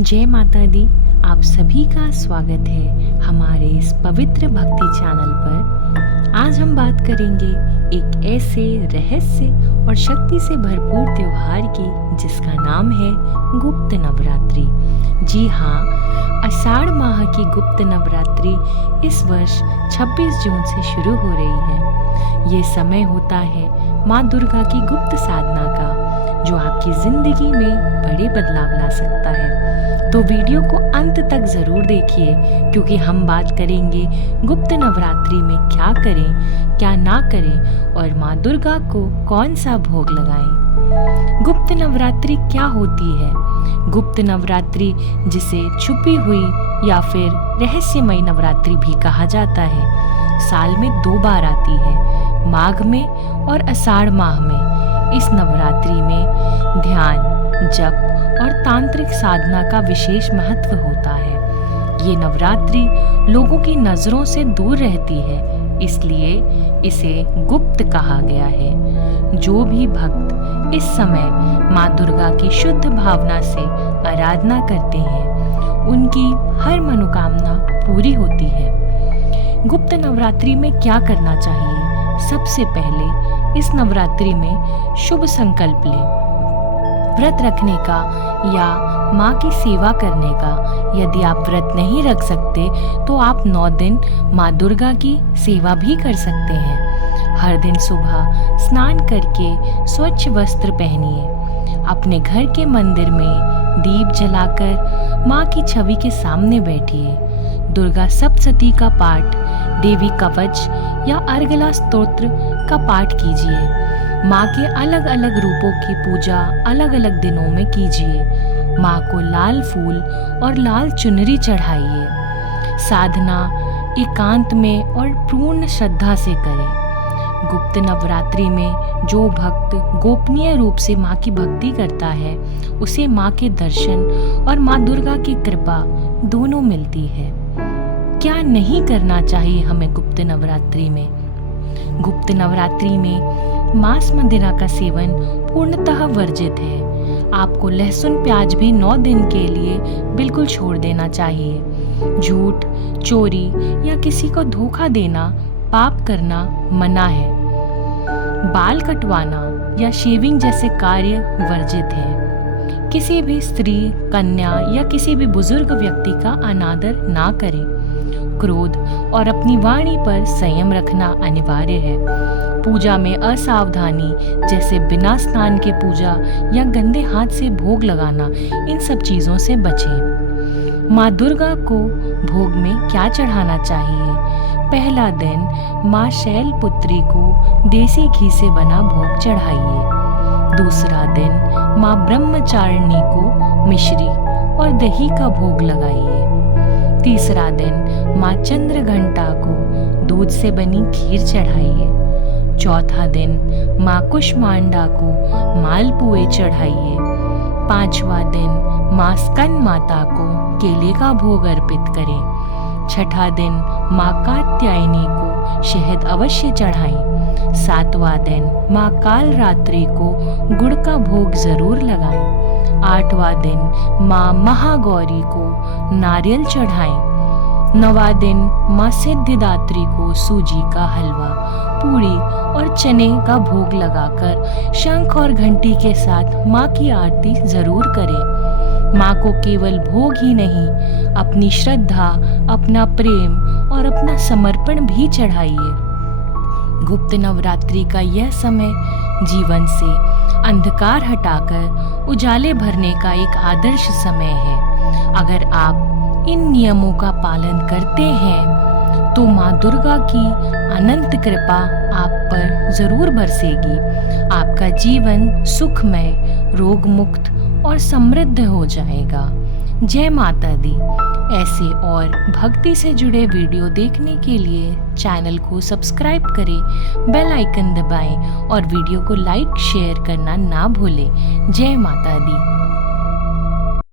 जय माता दी। आप सभी का स्वागत है हमारे इस पवित्र भक्ति चैनल पर। आज हम बात करेंगे एक ऐसे रहस्य और शक्ति से भरपूर त्योहार की जिसका नाम है गुप्त नवरात्रि। जी हाँ, आषाढ़ माह की गुप्त नवरात्रि इस वर्ष 26 जून से शुरू हो रही है। ये समय होता है माँ दुर्गा की गुप्त साधना का, जो आपकी जिंदगी में बड़े बदलाव ला सकता है। तो वीडियो को अंत तक जरूर देखिए, क्योंकि हम बात करेंगे गुप्त नवरात्रि में क्या करें, क्या ना करें और माँ दुर्गा को कौन सा भोग लगाएं। गुप्त नवरात्रि क्या होती है? गुप्त नवरात्रि, जिसे छुपी हुई या फिर रहस्यमयी नवरात्रि भी कहा जाता है, साल में 2 बार आती है, माघ में और आषाढ़ माह में। इस नवरात्रि में ध्यान, जप और तांत्रिक साधना का विशेष महत्व होता है। ये नवरात्रि लोगों की नजरों से दूर रहती है, इसलिए इसे गुप्त कहा गया है। जो भी भक्त इस समय माँ दुर्गा की शुद्ध भावना से आराधना करते हैं, उनकी हर मनोकामना पूरी होती है। गुप्त नवरात्रि में क्या करना चाहिए? सबसे पहले इस नवरात्रि में शुभ संकल्प लें। व्रत रखने का या माँ की सेवा करने का। यदि आप व्रत नहीं रख सकते तो आप 9 दिन माँ दुर्गा की सेवा भी कर सकते हैं। हर दिन सुबह स्नान करके स्वच्छ वस्त्र पहनिए। अपने घर के मंदिर में दीप जलाकर माँ की छवि के सामने बैठिए। दुर्गा सप्तशती का पाठ, देवी कवच या अर्गला स्तोत्र का पाठ कीजिए। माँ के अलग अलग रूपों की पूजा अलग अलग दिनों में कीजिए। माँ को लाल फूल और लाल चुनरी चढ़ाइए। साधना एकांत में और पूर्ण श्रद्धा से करें। गुप्त नवरात्रि में जो भक्त गोपनीय रूप से माँ की भक्ति करता है, उसे माँ के दर्शन और माँ दुर्गा की कृपा दोनों मिलती है। क्या नहीं करना चाहिए हमें गुप्त नवरात्रि में? गुप्त नवरात्रि में मांस मदिरा का सेवन पूर्णतः वर्जित है। आपको लहसुन प्याज भी 9 दिन के लिए बिल्कुल छोड़ देना चाहिए। झूठ, चोरी या किसी को धोखा देना, पाप करना मना है। बाल कटवाना या शेविंग जैसे कार्य वर्जित है। किसी भी स्त्री, कन्या या किसी भी बुजुर्ग व्यक्ति का अनादर ना करें। क्रोध और अपनी वाणी पर संयम रखना अनिवार्य है। पूजा में असावधानी, जैसे बिना स्नान के पूजा या गंदे हाथ से भोग लगाना, इन सब चीजों से बचें। माँ दुर्गा को भोग में क्या चढ़ाना चाहिए? पहला दिन माँ शैलपुत्री को देसी घी से बना भोग चढ़ाइए। दूसरा दिन माँ ब्रह्मचारिणी को मिश्री और दही का भोग लगाइए। तीसरा दिन माँ चंद्रघंटा को दूध से बनी खीर चढ़ाइए। चौथा दिन माँ कुष्मांडा को मालपुए चढ़ाइए। 5वां दिन माँ स्कंद माता को केले का भोग अर्पित करें। 6ठा दिन माँ कात्यायनी को शहद अवश्य चढ़ाएं। 7वां दिन माँ कालरात्रि को गुड़ का भोग जरूर लगाएं। 8वां दिन माँ महागौरी को नारियल चढ़ाएं। 9वां दिन माँ सिद्धिदात्री को सूजी का हलवा, पूरी और चने का भोग लगाकर शंख और घंटी के साथ माँ की आरती जरूर करें। माँ को केवल भोग ही नहीं, अपनी श्रद्धा, अपना प्रेम और अपना समर्पण भी चढ़ाइए। गुप्त नवरात्रि का यह समय जीवन से अंधकार हटाकर उजाले भरने का एक आदर्श समय है। अगर आप इन नियमों का पालन करते हैं तो माँ दुर्गा की अनंत कृपा आप पर जरूर बरसेगी। आपका जीवन सुखमय, रोग मुक्त और समृद्ध हो जाएगा। जय माता दी। ऐसे और भक्ति से जुड़े वीडियो देखने के लिए चैनल को सब्सक्राइब करें, बेल आइकन दबाएं और वीडियो को लाइक शेयर करना ना भूलें। जय माता दी।